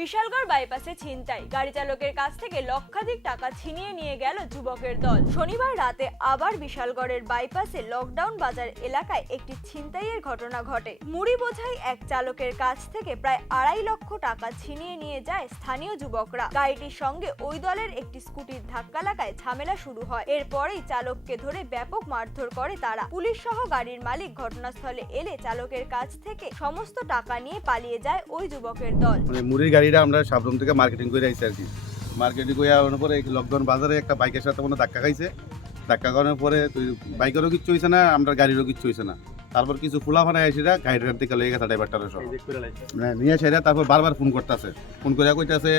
বিশালগড় বাইপাসে ছিনতাই, গাড়ি চালকের কাছ থেকে লক্ষাধিক টাকা ছিনিয়ে নিয়ে গেল যুবকের দল। শনিবার রাতে আবার বিশালগড়ের বাইপাসে লকডাউন বাজার এলাকায় একটি ছিনতাইয়ের ঘটনা ঘটে। মুড়ি বোঝাই এক চালকের কাছ থেকে প্রায় 2.5 লক্ষ টাকা ছিনিয়ে নিয়ে যায় স্থানীয় যুবকরা। গাড়িটির সঙ্গে ওই দলের একটি স্কুটির ধাক্কা লাগায় ঝামেলা শুরু হয়। এরপরেই চালককে ধরে ব্যাপক মারধর করে তারা। পুলিশ সহ গাড়ির মালিক ঘটনাস্থলে এলে চালকের কাছ থেকে সমস্ত টাকা নিয়ে পালিয়ে যায় ওই যুবকের দল। মুড়ির গাড়িটা আমরা সাবরুম থেকে মার্কেটিং করে আইছি আর কি। মার্কেটিং করে আনার পরে লকডাউন বাজারে একটা বাইকের সাথে কোনো ধাক্কা খাইছে। ধাক্কা খাওয়ানোর পরে বাইকেরও কিচ্ছু হয়েছে না, আমরা গাড়িরও কিচ্ছু হয়েছে না। তারপর কিছু ফুলাফানা এসেরা গাড়িটার থেকে লেগে গেছে ড্রাইভারটার সব নিয়ে সেরা। তারপর বারবার ফোন করতেছে, ফোন করে কইতেছে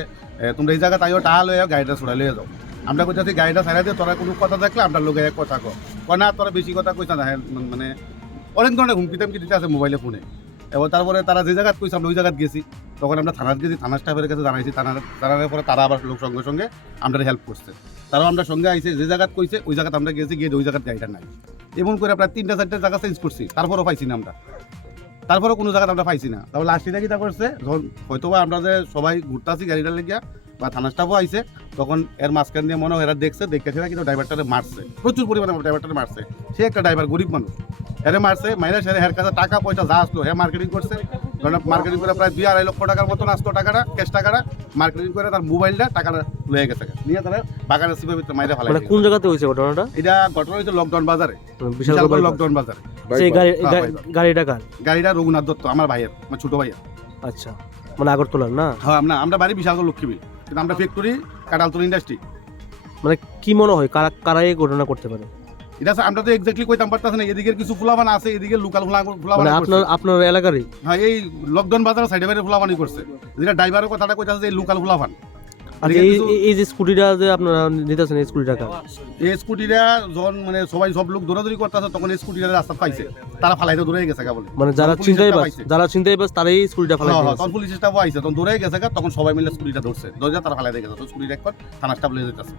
তোমরা এই জায়গা তাইও টাহা লইয়া গাড়িটা ছড়াই লইয়া যাও। আমরা কইতেছি গাড়িটা ছাড়া দিয়ে তোরা কোনো কথা দেখলে আমরা লোকে এক কথা কয় না, তোরা বেশি কথা কইছ না। মানে অনেক ধরনের হুমকি টামকি দিতে আছে মোবাইলে ফোনে। এবার তারপরে তারা যে জায়গায় কইছে আমরা ওই জায়গায় গেছি, তখন আমরা থানার গেছি, থানার স্টাফের কাছে জানাইছি। জানানোর পরে তারা আবার লোক সঙ্গে সঙ্গে আমরা হেল্প করছে। তারাও আমরা সঙ্গে আইছে, যে জায়গায় কইছে ওই জায়গাতে আমরা গেছি, গিয়ে ওই জায়গায় গাড়িটা নাই। এমন করে প্রায় 3-4 জায়গা চেঞ্জ করছি, তারপরও পাইছি না আমরা। তারপরেও কোনো জায়গাতে আমরা পাইছি না। তারপর লাস্টে কিটা করছে, যখন হয়তো বা আমরা যে সবাই ঘুরতে আসি গাড়িটার লেগিয়া বা থানা স্টাফও আইছে, তখন এর মাঝখান দিয়ে মনে হয় এরা দেখছে সেটা কিন্তু ড্রাইভারটারে মারছে, প্রচুর পরিমাণে ড্রাইভারটারে মারছে। সে একটা ড্রাইভার, গরিব মানুষ, এরে মারছে। মাইরা সেরে এর কাছে টাকা পয়সা যা আসলো হ্যাঁ মার্কেটিং করছে। মার্কেটিং করে প্রায় 2-2.5 লক্ষ টাকার মতন আসতো টাকাটা, ক্যাশ টাকাটা মার্কেটিং করে তার মোবাইলটা টাকাটা লয়ে গেছে, নিয়ে তারা বাগানের সিপের ভিতরে মাইরা ফেলা। কোন জায়গাতে হয়েছে ঘটনাটা? এটা ঘটনা হয়েছে লকডাউন বাজারে, বিশালগড় লকডাউন বাজারে। গাড়িটা রঘুনাথ দত্ত, আমার ভাইয়ের, আমার ছোট ভাইয়ের। আচ্ছা, মানে আগরতলার না? হ্যাঁ, আমরা বাড়ি বিশালগড় লক্ষ্মীবিল, কিন্তু আমরা ফ্যাক্টরি কাটালতলা ইন্ডাস্ট্রি। মানে কি মনে হয় কারা এই ঘটনা করতে পারে? এটা আমরা তো এক্স্যাক্টলি কইতাম পারতাছি না। এদিকে কিছু ফুলাবান আছে, এদিকে লোকাল ফুলাবান। মানে আপনার এলাকারই? হ্যাঁ, এই লকডাউন বাজার সাইডে বাইরে ফুলাবানি করছে। যেটা ড্রাইভারের কথাটা কইতাছে যে লোকাল ফুলাবান। আচ্ছা, এই যে স্কুটিটা যে আপনারা নিতেছেন, এই স্কুটিটা এই স্কুটিটা যখন মানে সব লোক দৌড়াদৌড়ি করতেছে, তখন এই স্কুটিটা রাস্তা পাইছে, তারা ফালাইতে দৌড়ে গেছে বলে। মানে যারা ছিনতাইবাজ তারাই স্কুটিটা ফালাইছে। তখন পুলিশ স্টাফও আইছে, তখন দৌড়ে গেছে, তখন সবাই মিলে স্কুটিটা ধরছে, তারা ফালাইতে গেছে। তো স্কুটিটা এখন থানা স্টাফ লয়ে যেতেছে।